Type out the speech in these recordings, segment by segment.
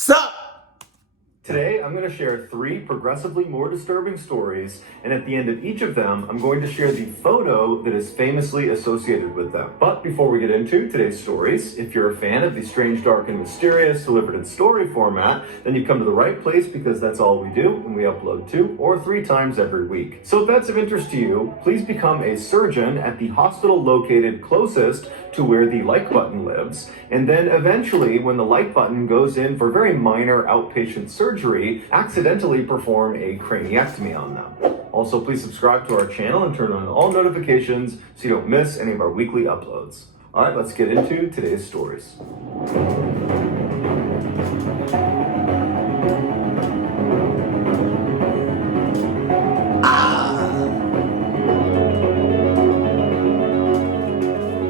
Sup? Today, I'm going to share 3 progressively more disturbing stories, and at the end of each of them, I'm going to share the photo that is famously associated with them. But before we get into today's stories, if you're a fan of the strange, dark, and mysterious delivered in story format, then you've come to the right place because that's all we do, and we upload 2 or 3 times every week. So if that's of interest to you, please become a surgeon at the hospital located closest to where the like button lives, and then eventually, when the like button goes in for very minor outpatient surgery, accidentally perform a craniectomy on them. Also, please subscribe to our channel and turn on all notifications so you don't miss any of our weekly uploads. All right, let's get into today's stories.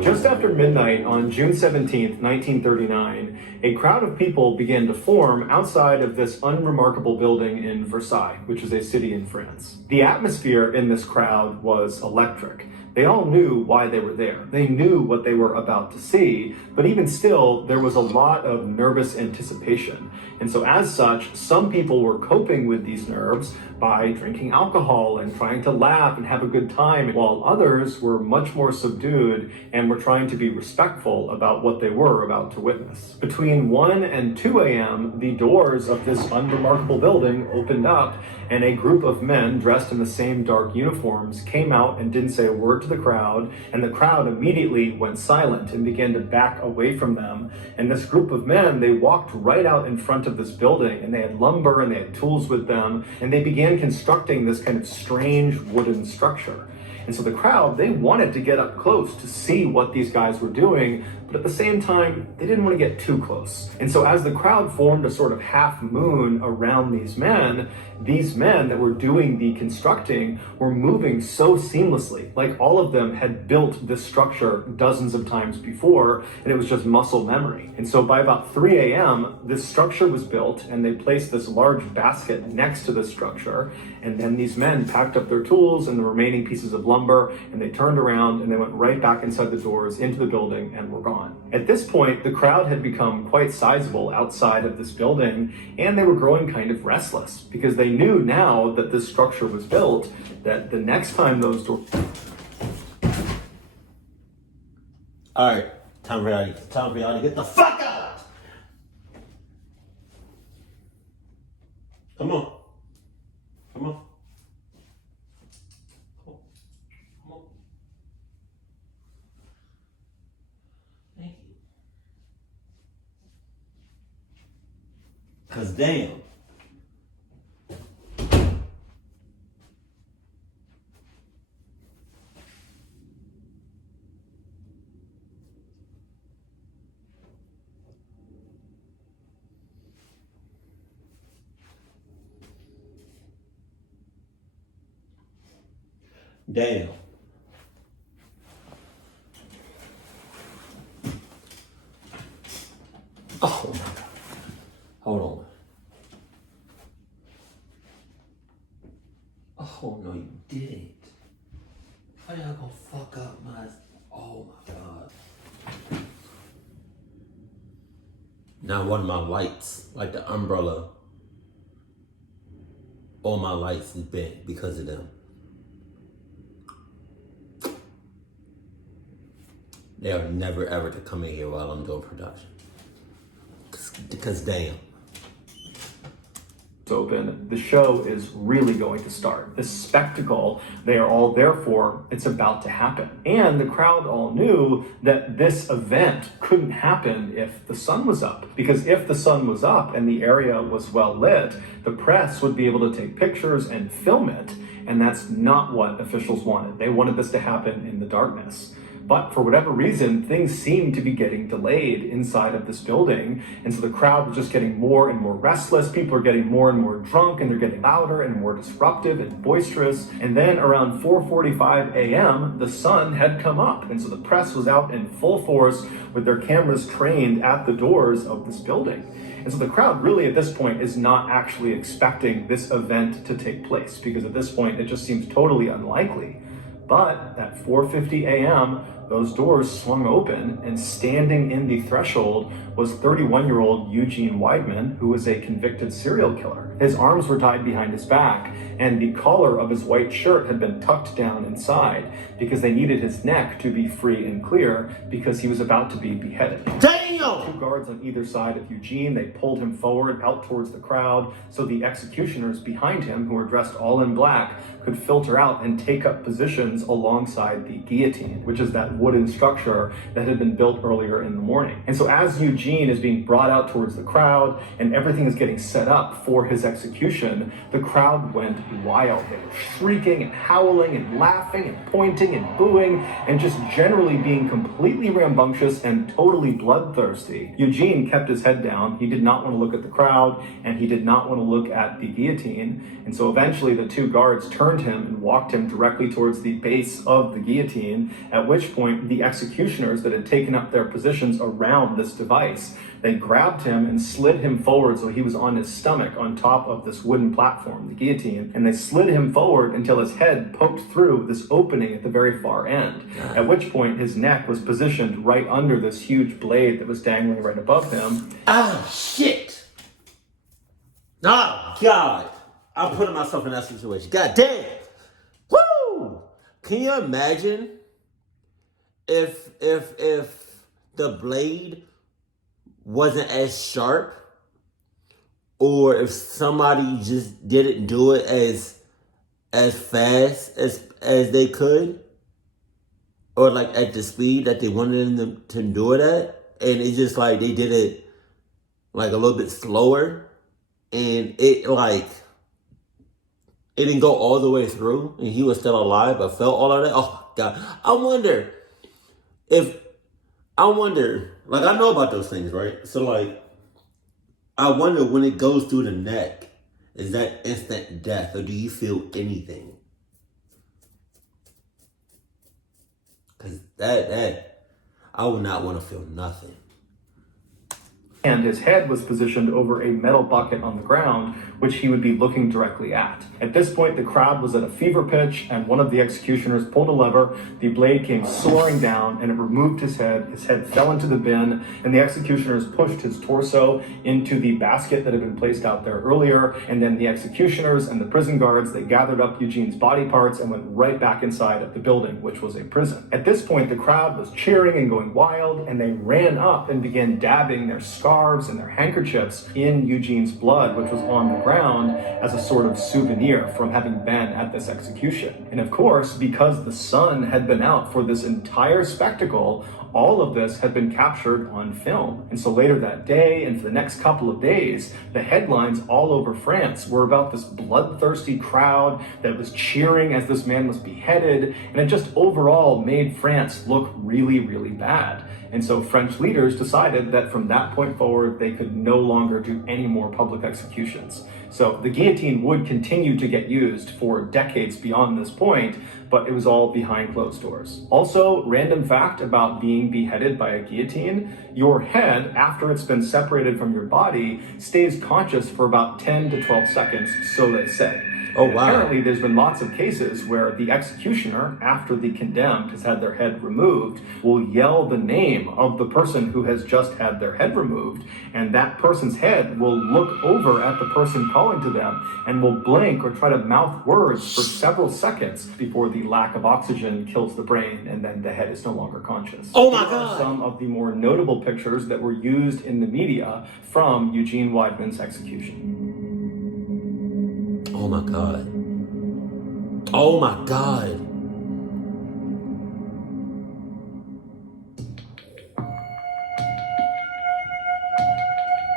Just after midnight on June 17th, 1939, a crowd of people began to form outside of this unremarkable building in Versailles, which is a city in France. The atmosphere in this crowd was electric. They all knew why they were there. They knew what they were about to see, but even still, there was a lot of nervous anticipation. And so as such, some people were coping with these nerves by drinking alcohol and trying to laugh and have a good time, while others were much more subdued and were trying to be respectful about what they were about to witness. Between 1 and 2 a.m., the doors of this unremarkable building opened up, and a group of men dressed in the same dark uniforms came out and didn't say a word to the crowd, and the crowd immediately went silent and began to back away from them. And this group of men, they walked right out in front of this building, and they had lumber and they had tools with them, and they began constructing this kind of strange wooden structure. And so the crowd, they wanted to get up close to see what these guys were doing, but at the same time, they didn't want to get too close. And so as the crowd formed a sort of half moon around these men that were doing the constructing were moving so seamlessly, like all of them had built this structure dozens of times before, and it was just muscle memory. And so by about 3 a.m., this structure was built, and they placed this large basket next to the structure, and then these men packed up their tools and the remaining pieces of lumber, and they turned around and they went right back inside the doors into the building and were gone. At this point, the crowd had become quite sizable outside of this building, and they were growing kind of restless because they knew now that this structure was built that the next time those doors... All right, time for y'all to get the fuck out. Come on. Come on. Come on. Thank you. Cause damn. Damn. Oh my God. Hold on. Oh no, you didn't. How y'all gonna fuck up my... Oh my God. Now one of my lights, like the umbrella, all my lights is bent because of them. They are never ever to come in here while I'm doing production. Because damn. open, the show is really going to start. This spectacle they are all there for, it's about to happen. And the crowd all knew that this event couldn't happen if the sun was up. Because if the sun was up and the area was well lit, the press would be able to take pictures and film it. And that's not what officials wanted. They wanted this to happen in the darkness. But for whatever reason, things seemed to be getting delayed inside of this building. And so the crowd was just getting more and more restless. People are getting more and more drunk, and they're getting louder and more disruptive and boisterous. And then around 4:45 a.m., the sun had come up. And so the press was out in full force with their cameras trained at the doors of this building. And so the crowd really at this point is not actually expecting this event to take place, because at this point it just seems totally unlikely. But at 4:50 a.m., those doors swung open, and standing in the threshold was 31-year-old Eugene Weidman, who was a convicted serial killer. His arms were tied behind his back, and the collar of his white shirt had been tucked down inside because they needed his neck to be free and clear because he was about to be beheaded. Damn! 2 guards on either side of Eugene, they pulled him forward out towards the crowd so the executioners behind him, who were dressed all in black, could filter out and take up positions alongside the guillotine, which is that wooden structure that had been built earlier in the morning. And so as Eugene is being brought out towards the crowd and everything is getting set up for his execution, the crowd went wild. They were shrieking and howling and laughing and pointing and booing and just generally being completely rambunctious and totally bloodthirsty. Eugene kept his head down. He did not want to look at the crowd, and he did not want to look at the guillotine. And so eventually the 2 guards turned him and walked him directly towards the base of the guillotine, at which point the executioners that had taken up their positions around this device, they grabbed him and slid him forward so he was on his stomach on top of this wooden platform, the guillotine, and they slid him forward until his head poked through this opening at the very far end, at which point his neck was positioned right under this huge blade that was dangling right above him. Ah, shit! Oh, God! I'm putting myself in that situation. God damn! Woo! Can you imagine if the blade wasn't as sharp, or if somebody just didn't do it as fast as they could, or like at the speed that they wanted them to do it at, and it's just like they did it like a little bit slower, and it didn't go all the way through, and he was still alive, but felt all of that. Oh God, I wonder, like, I know about those things, right? So like, I wonder when it goes through the neck, is that instant death, or do you feel anything? Because that I would not want to feel nothing. And his head was positioned over a metal bucket on the ground, which he would be looking directly at. At this point, the crowd was at a fever pitch, and one of the executioners pulled a lever. The blade came soaring down, and it removed his head. His head fell into the bin, and the executioners pushed his torso into the basket that had been placed out there earlier. And then the executioners and the prison guards, they gathered up Eugene's body parts and went right back inside of the building, which was a prison. At this point, the crowd was cheering and going wild, and they ran up and began dabbing their scarves and their handkerchiefs in Eugene's blood, which was on the ground, as a sort of souvenir from having been at this execution. And of course, because the sun had been out for this entire spectacle, all of this had been captured on film. And so later that day, and for the next couple of days, the headlines all over France were about this bloodthirsty crowd that was cheering as this man was beheaded, and it just overall made France look really, really bad. And so French leaders decided that from that point forward, they could no longer do any more public executions. So the guillotine would continue to get used for decades beyond this point, but it was all behind closed doors. Also, random fact about being beheaded by a guillotine: your head, after it's been separated from your body, stays conscious for about 10 to 12 seconds, so they say. Oh, wow. Apparently, there's been lots of cases where the executioner, after the condemned has had their head removed, will yell the name of the person who has just had their head removed, and that person's head will look over at the person calling to them and will blink or try to mouth words for several seconds before the lack of oxygen kills the brain, and then the head is no longer conscious. Oh my Here are God. some of the more notable pictures that were used in the media from Eugene Weidman's execution. Oh my God. Oh my God.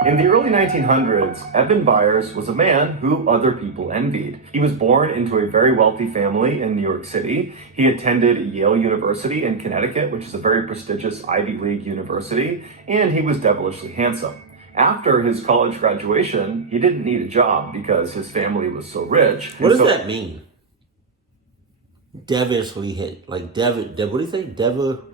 In the early 1900s, Eben Byers was a man who other people envied. He was born into a very wealthy family in New York City. He attended Yale University in Connecticut, which is a very prestigious Ivy League university, and he was devilishly handsome. After his college graduation, he didn't need a job because his family was so rich. What does that mean? Devilishly hit. Like what do you say? Devilishly.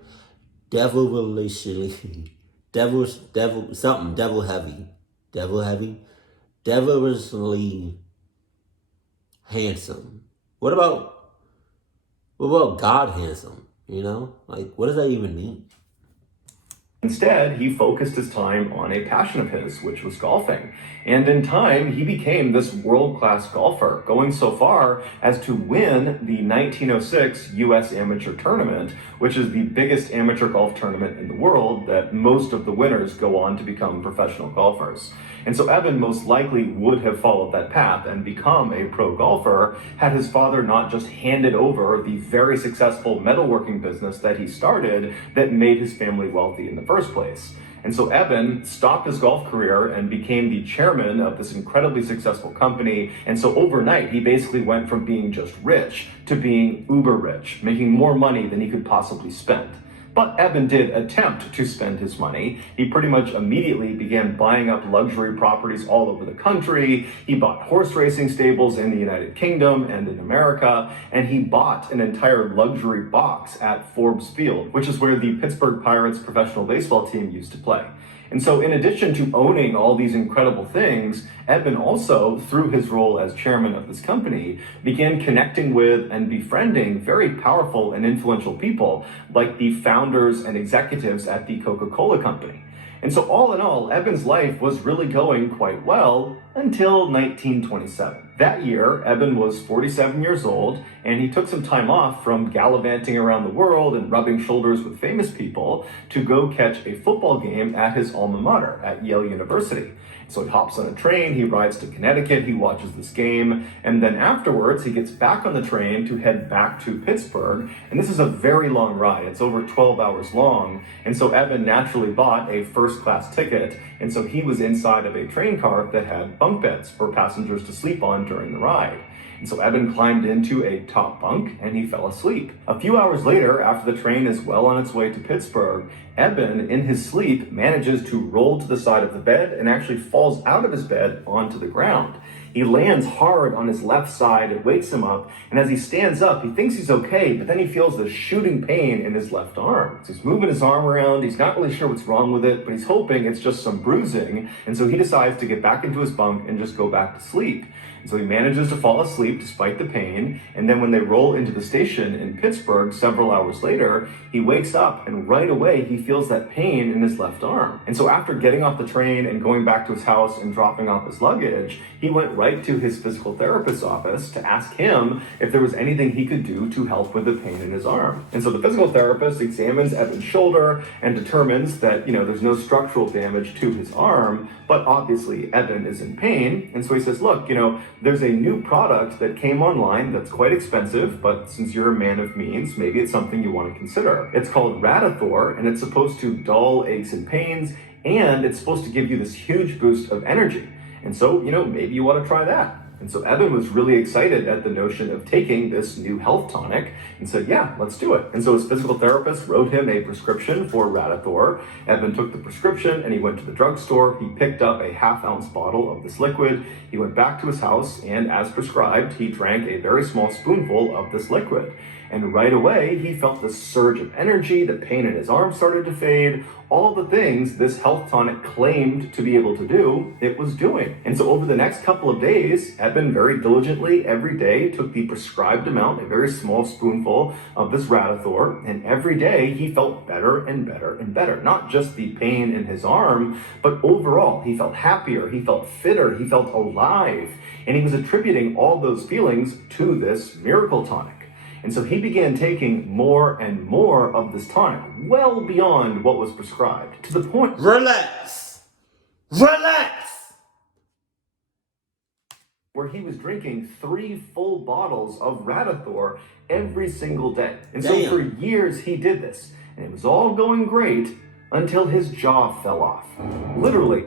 Devil heavy. Devilishly handsome. What about God handsome? You know? Like, what does that even mean? Instead, he focused his time on a passion of his, which was golfing. And in time, he became this world-class golfer, going so far as to win the 1906 U.S. Amateur Tournament, which is the biggest amateur golf tournament in the world that most of the winners go on to become professional golfers. And so Evan most likely would have followed that path and become a pro golfer had his father not just handed over the very successful metalworking business that he started that made his family wealthy in the first place. And so Evan stopped his golf career and became the chairman of this incredibly successful company. And so overnight, he basically went from being just rich to being uber rich, making more money than he could possibly spend. But Evan did attempt to spend his money. He pretty much immediately began buying up luxury properties all over the country. He bought horse racing stables in the United Kingdom and in America, and he bought an entire luxury box at Forbes Field, which is where the Pittsburgh Pirates professional baseball team used to play. And so in addition to owning all these incredible things, Evan also, through his role as chairman of this company, began connecting with and befriending very powerful and influential people like the founders and executives at the Coca-Cola Company. And so all in all, Evan's life was really going quite well until 1927. That year, Evan was 47 years old, and he took some time off from gallivanting around the world and rubbing shoulders with famous people to go catch a football game at his alma mater at Yale University. So he hops on a train, he rides to Connecticut, he watches this game, and then afterwards he gets back on the train to head back to Pittsburgh. And this is a very long ride, it's over 12 hours long. And so Evan naturally bought a first-class ticket, and so he was inside of a train car that had bunk beds for passengers to sleep on during the ride. And so Evan climbed into a top bunk and he fell asleep. A few hours later, after the train is well on its way to Pittsburgh, Evan, in his sleep, manages to roll to the side of the bed and actually falls out of his bed onto the ground. He lands hard on his left side, it wakes him up, and as he stands up, he thinks he's okay, but then he feels this shooting pain in his left arm. So he's moving his arm around, he's not really sure what's wrong with it, but he's hoping it's just some bruising, and so he decides to get back into his bunk and just go back to sleep. And so he manages to fall asleep despite the pain, and then when they roll into the station in Pittsburgh several hours later, he wakes up and right away he feels that pain in his left arm. And so after getting off the train and going back to his house and dropping off his luggage, he went right to his physical therapist's office to ask him if there was anything he could do to help with the pain in his arm. And so the physical therapist examines Evan's shoulder and determines that, there's no structural damage to his arm, but obviously Evan is in pain. And so he says, look, there's a new product that came online that's quite expensive, but since you're a man of means, maybe it's something you want to consider. It's called Raditor, and it's supposed to dull aches and pains, and it's supposed to give you this huge boost of energy. And so, maybe you want to try that. And so Evan was really excited at the notion of taking this new health tonic and said, yeah, let's do it. And so his physical therapist wrote him a prescription for Raditor. Evan took the prescription and he went to the drugstore. He picked up a half-ounce bottle of this liquid. He went back to his house and, as prescribed, he drank a very small spoonful of this liquid. And right away, he felt this surge of energy, the pain in his arm started to fade, all the things this health tonic claimed to be able to do, it was doing. And so over the next couple of days, Evan very diligently every day took the prescribed amount, a very small spoonful of this Raditor, and every day he felt better and better and better. Not just the pain in his arm, but overall, he felt happier, he felt fitter, he felt alive, and he was attributing all those feelings to this miracle tonic. And so he began taking more and more of this tonic, well beyond what was prescribed, to the point... Relax! Where he was drinking 3 full bottles of Raditor every single day. And so for years he did this, and it was all going great until his jaw fell off. Literally.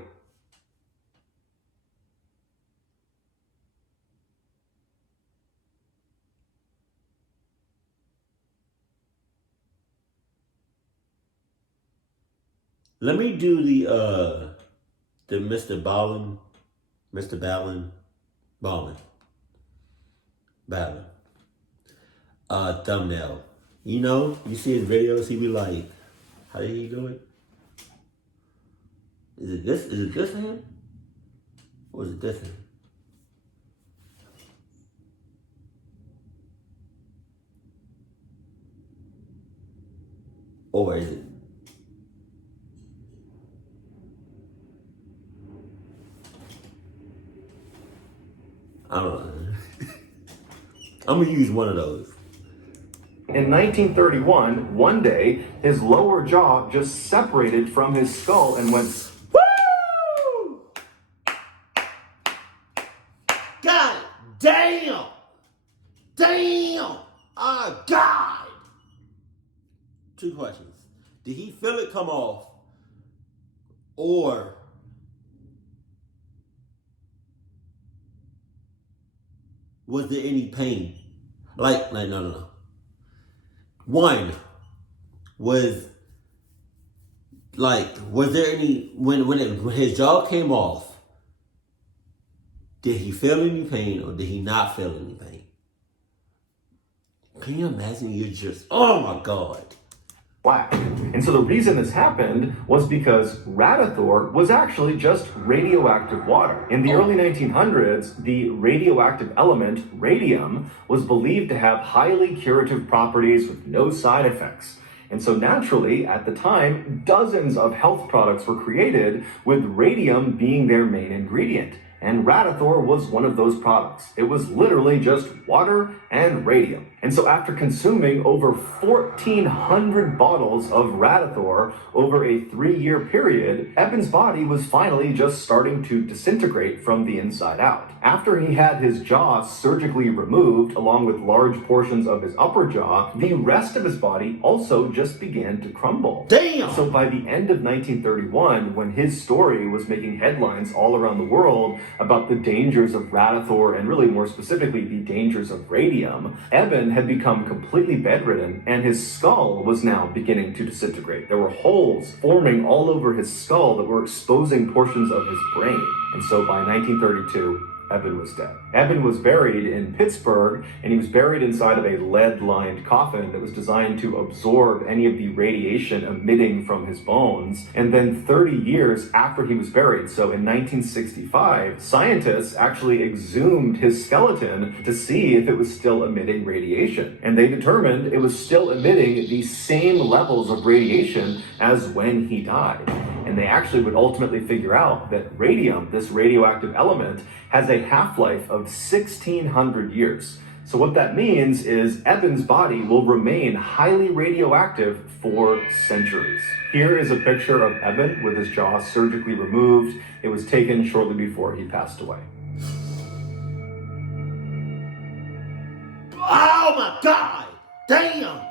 Let me do the Mr. Ballen, thumbnail. You see his videos, he be like, how did he do it? Is it this hand? Or is it this hand? Or is it? I don't know. I'm gonna use one of those. In 1931, one day, his lower jaw just separated from his skull and went, Woo! God damn! Damn! Oh, God! 2 questions. Did he feel it come off? Or was there any pain? Like no. One, was there any, when his jaw came off, did he feel any pain or did he not feel any pain? Can you imagine you're just, oh my God. black. And so the reason this happened was because Radiator was actually just radioactive water. In the early 1900s, the radioactive element, radium, was believed to have highly curative properties with no side effects. And so naturally, at the time, dozens of health products were created with radium being their main ingredient. And Radiator was one of those products. It was literally just water and radium. And so after consuming over 1,400 bottles of Radiator over a 3-year period, Eben's body was finally just starting to disintegrate from the inside out. After he had his jaw surgically removed, along with large portions of his upper jaw, the rest of his body also just began to crumble. Damn! So by the end of 1931, when his story was making headlines all around the world about the dangers of Radiator and really more specifically the dangers of radium, Eben had become completely bedridden and his skull was now beginning to disintegrate. There were holes forming all over his skull that were exposing portions of his brain. And so by 1932, Eben was dead. Eben was buried in Pittsburgh, and he was buried inside of a lead-lined coffin that was designed to absorb any of the radiation emitting from his bones. And then 30 years after he was buried, so in 1965, scientists actually exhumed his skeleton to see if it was still emitting radiation. And they determined it was still emitting the same levels of radiation as when he died. And they actually would ultimately figure out that radium, this radioactive element, has a half-life of 1,600 years. So what that means is Eben's body will remain highly radioactive for centuries. Here is a picture of Eben with his jaw surgically removed. It was taken shortly before he passed away. Oh my God! Damn!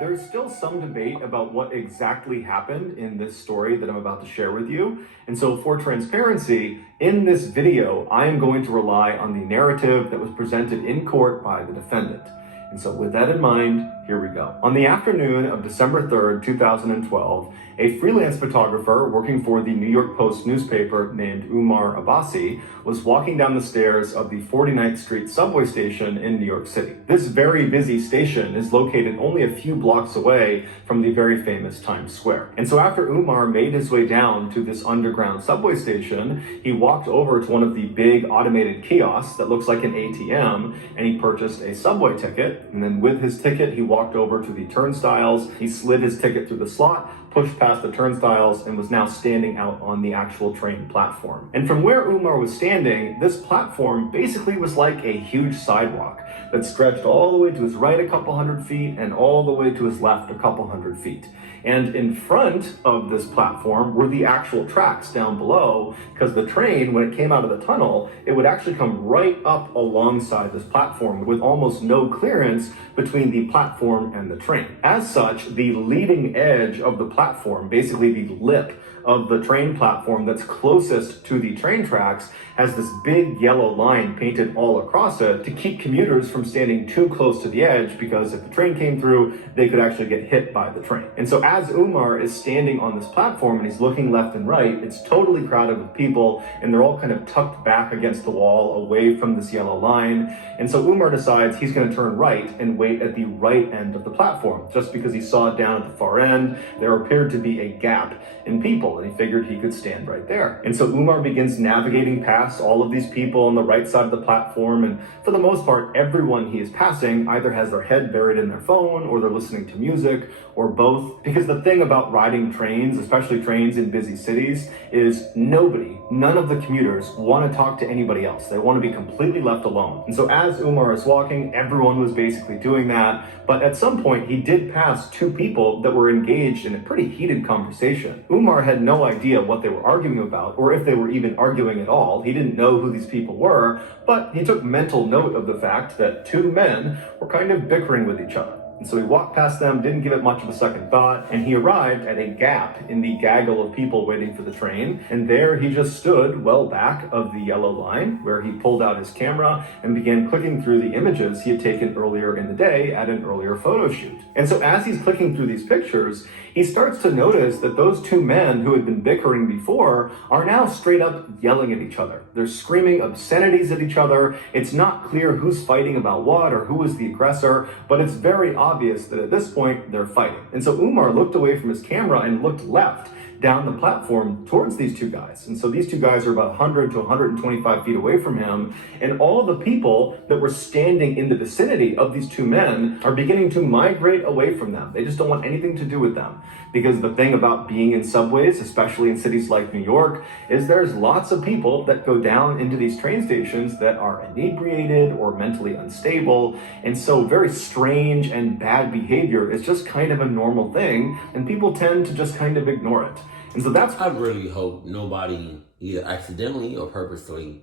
There's still some debate about what exactly happened in this story that I'm about to share with you. And so for transparency, in this video, I am going to rely on the narrative that was presented in court by the defendant. And so with that in mind, here we go. On the afternoon of December 3rd, 2012, a freelance photographer working for the New York Post newspaper named Umar Abbasi was walking down the stairs of the 49th Street subway station in New York City. This very busy station is located only a few blocks away from the very famous Times Square. And so after Umar made his way down to this underground subway station, he walked over to one of the big automated kiosks that looks like an ATM, and he purchased a subway ticket. And then with his ticket, he walked over to the turnstiles. He slid his ticket through the slot, pushed past the turnstiles, and was now standing out on the actual train platform. And from where Umar was standing, this platform basically was like a huge sidewalk that stretched all the way to his right a couple hundred feet and all the way to his left a couple hundred feet. And in front of this platform were the actual tracks down below, because the train, when it came out of the tunnel, it would actually come right up alongside this platform with almost no clearance between the platform and the train. As such, the leading edge of the platform, basically the lip of the train platform that's closest to the train tracks, has this big yellow line painted all across it to keep commuters from standing too close to the edge, because if the train came through, they could actually get hit by the train. And so as Umar is standing on this platform and he's looking left and right, it's totally crowded with people, and they're all kind of tucked back against the wall away from this yellow line. And so Umar decides he's going to turn right and wait at the right end of the platform, just because he saw down at the far end there appeared to be a gap in people, and he figured he could stand right there. And so Umar begins navigating past past all of these people on the right side of the platform, and for the most part, everyone he is passing either has their head buried in their phone, or they're listening to music, or both. Because the thing about riding trains, especially trains in busy cities, is none of the commuters want to talk to anybody else. They want to be completely left alone. And so as Umar is walking, everyone was basically doing that. But at some point, he did pass two people that were engaged in a pretty heated conversation. Umar had no idea what they were arguing about, or if they were even arguing at all. He didn't know who these people were, but he took mental note of the fact that two men were kind of bickering with each other. And so he walked past them, didn't give it much of a second thought, and he arrived at a gap in the gaggle of people waiting for the train. And there he just stood well back of the yellow line, where he pulled out his camera and began clicking through the images he had taken earlier in the day at an earlier photo shoot. And so as he's clicking through these pictures, he starts to notice that those two men who had been bickering before are now straight up yelling at each other. They're screaming obscenities at each other. It's not clear who's fighting about what or who is the aggressor, but it's very obvious that at this point they're fighting. And so Umar looked away from his camera and looked left down the platform towards these two guys. And so these two guys are about 100 to 125 feet away from him. And all the people that were standing in the vicinity of these two men are beginning to migrate away from them. They just don't want anything to do with them. Because the thing about being in subways, especially in cities like New York, is there's lots of people that go down into these train stations that are inebriated or mentally unstable. And so very strange and bad behavior is just kind of a normal thing. And people tend to just kind of ignore it. And so that's... I really hope nobody either accidentally or purposely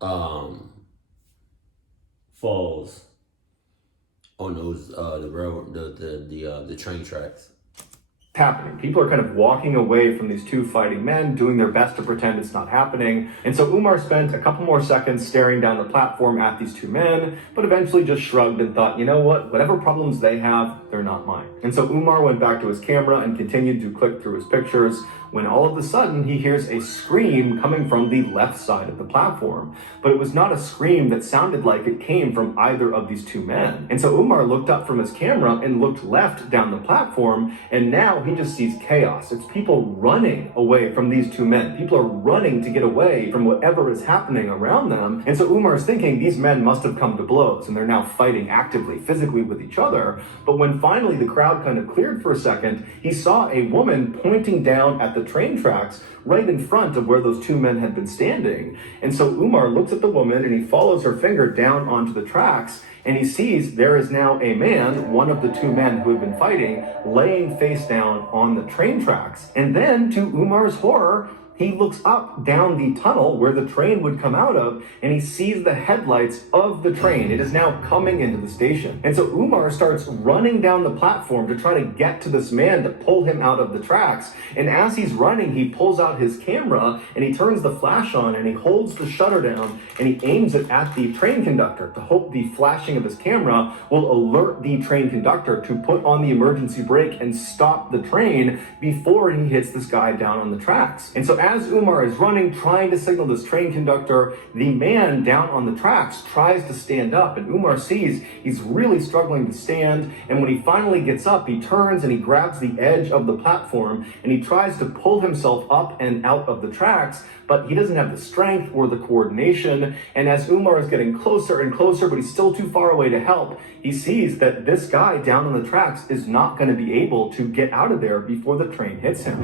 falls on those the train tracks. Happening. People are kind of walking away from these two fighting men, doing their best to pretend it's not happening. And so Umar spent a couple more seconds staring down the platform at these two men, but eventually just shrugged and thought, you know what, whatever problems they have, they're not mine. And so Umar went back to his camera and continued to click through his pictures, when all of a sudden he hears a scream coming from the left side of the platform. But it was not a scream that sounded like it came from either of these two men. And so Umar looked up from his camera and looked left down the platform, and now he just sees chaos. It's people running away from these two men. People are running to get away from whatever is happening around them. And so Umar is thinking these men must have come to blows and they're now fighting actively, physically with each other. But when finally the crowd kind of cleared for a second, he saw a woman pointing down at the train tracks right in front of where those two men had been standing. And so Umar looks at the woman and he follows her finger down onto the tracks, and he sees there is now a man, one of the two men who have been fighting, laying face down on the train tracks. And then, to Umar's horror, he looks up down the tunnel where the train would come out of, and he sees the headlights of the train. It is now coming into the station. And so Umar starts running down the platform to try to get to this man to pull him out of the tracks. And as he's running, he pulls out his camera and he turns the flash on and he holds the shutter down and he aims it at the train conductor to hope the flashing of his camera will alert the train conductor to put on the emergency brake and stop the train before he hits this guy down on the tracks. And so as Umar is running, trying to signal this train conductor, the man down on the tracks tries to stand up, and Umar sees he's really struggling to stand, and when he finally gets up, he turns and he grabs the edge of the platform, and he tries to pull himself up and out of the tracks, but he doesn't have the strength or the coordination. And as Umar is getting closer and closer, but he's still too far away to help, he sees that this guy down on the tracks is not going to be able to get out of there before the train hits him.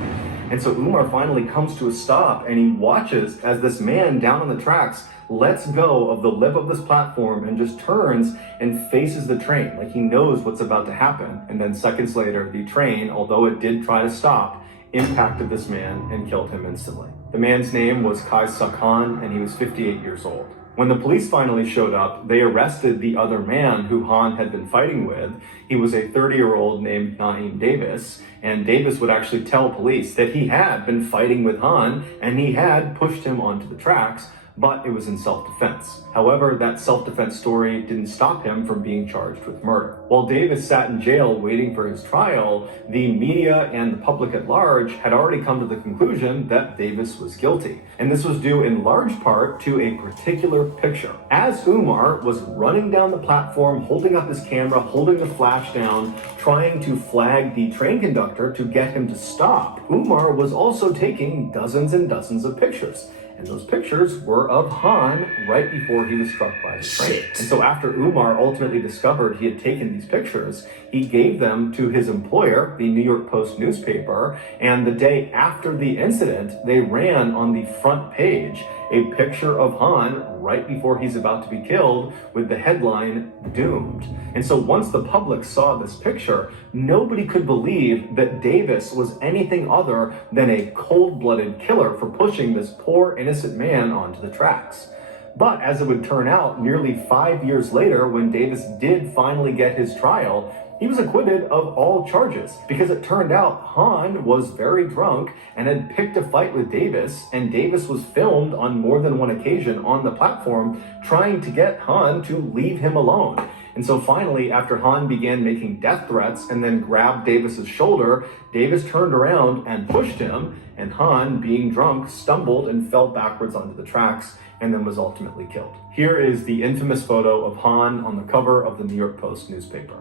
And so Umar finally comes to a stop, and he watches as this man down on the tracks lets go of the lip of this platform and just turns and faces the train like he knows what's about to happen. And then seconds later, the train, although it did try to stop, impacted this man and killed him instantly. The man's name was Kai Khan, and he was 58 years old. When the police finally showed up, they arrested the other man who Han had been fighting with. He was a 30-year-old named Naeem Davis, and Davis would actually tell police that he had been fighting with Han and he had pushed him onto the tracks, but it was in self-defense. However, that self-defense story didn't stop him from being charged with murder. While Davis sat in jail waiting for his trial, the media and the public at large had already come to the conclusion that Davis was guilty. And this was due in large part to a particular picture. As Umar was running down the platform, holding up his camera, holding the flash down, trying to flag the train conductor to get him to stop, Umar was also taking dozens and dozens of pictures. And those pictures were of Han right before he was struck by the train. Shit. And so after Umar ultimately discovered he had taken these pictures, he gave them to his employer, the New York Post newspaper, and the day after the incident, they ran on the front page a picture of Han right before he's about to be killed with the headline, "Doomed." And so once the public saw this picture, nobody could believe that Davis was anything other than a cold-blooded killer for pushing this poor innocent man onto the tracks. But as it would turn out, nearly 5 years later, when Davis did finally get his trial, he was acquitted of all charges because it turned out Han was very drunk and had picked a fight with Davis, and Davis was filmed on more than one occasion on the platform trying to get Han to leave him alone. And so finally, after Han began making death threats and then grabbed Davis's shoulder, Davis turned around and pushed him, and Han, being drunk, stumbled and fell backwards onto the tracks and then was ultimately killed. Here is the infamous photo of Han on the cover of the New York Post newspaper.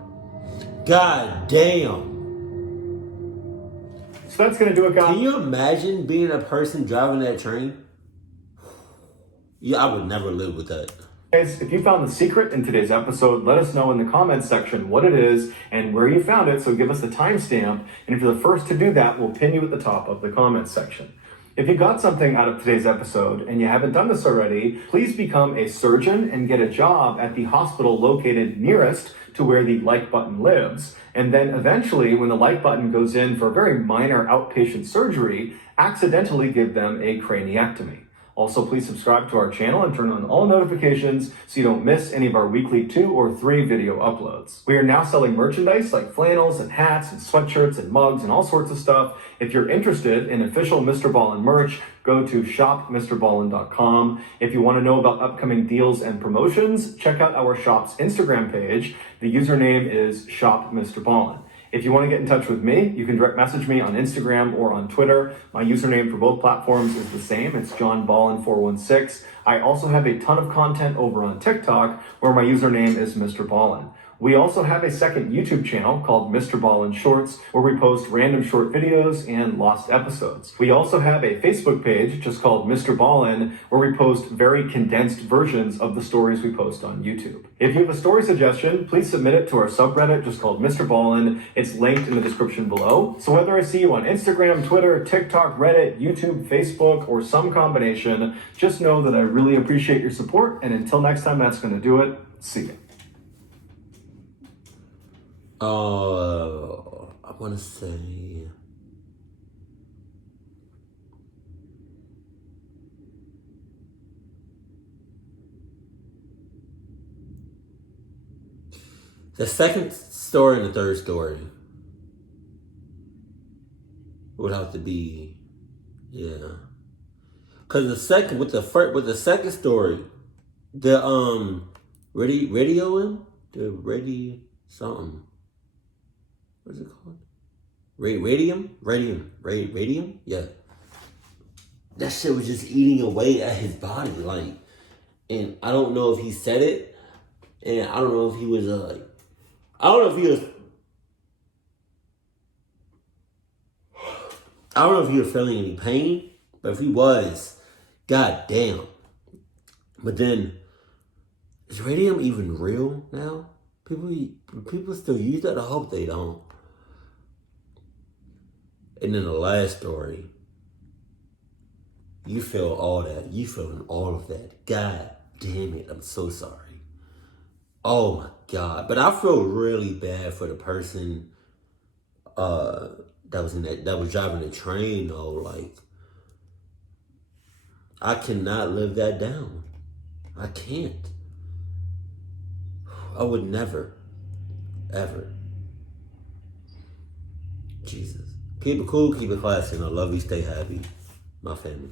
God damn. So that's going to do it, guys. Can you imagine being a person driving that train? Yeah, I would never live with that. Guys, if you found the secret in today's episode, let us know in the comments section what it is and where you found it, so give us the timestamp. And if you're the first to do that, we'll pin you at the top of the comments section. If you got something out of today's episode and you haven't done this already, please become a surgeon and get a job at the hospital located nearest to where the like button lives. And then eventually, when the like button goes in for very minor outpatient surgery, accidentally give them a craniectomy. Also, please subscribe to our channel and turn on all notifications so you don't miss any of our weekly 2 or 3 video uploads. We are now selling merchandise like flannels and hats and sweatshirts and mugs and all sorts of stuff. If you're interested in official Mr. Ballen merch, go to shopmrballen.com. If you want to know about upcoming deals and promotions, check out our shop's Instagram page. The username is shopmrballen. If you want to get in touch with me, you can direct message me on Instagram or on Twitter. My username for both platforms is the same. It's johnballen416. I also have a ton of content over on TikTok where my username is Mr. Ballen. We also have a second YouTube channel called Mr. Ballen Shorts, where we post random short videos and lost episodes. We also have a Facebook page just called Mr. Ballen, where we post very condensed versions of the stories we post on YouTube. If you have a story suggestion, please submit it to our subreddit just called Mr. Ballen. It's linked in the description below. So whether I see you on Instagram, Twitter, TikTok, Reddit, YouTube, Facebook, or some combination, just know that I really appreciate your support. And until next time, that's going to do it. See ya. I want to say... The second story and the third story would have to be, yeah. Cause the second with the second story, the something. What's it called? Radium? Yeah. That shit was just eating away at his body, like, and I don't know if he said it, and I don't know if he was I don't know if he was feeling any pain, but if he was, god damn. But then, is radium even real now? People still use that? I hope they don't. And then the last story, you feel all that. You feeling all of that. God damn it, I'm so sorry. Oh my God. But I feel really bad for the person that was driving the train though. Like, I cannot live that down. I can't. I would never, ever. Jesus. Keep it cool, keep it classy, and I love you, stay happy. My family.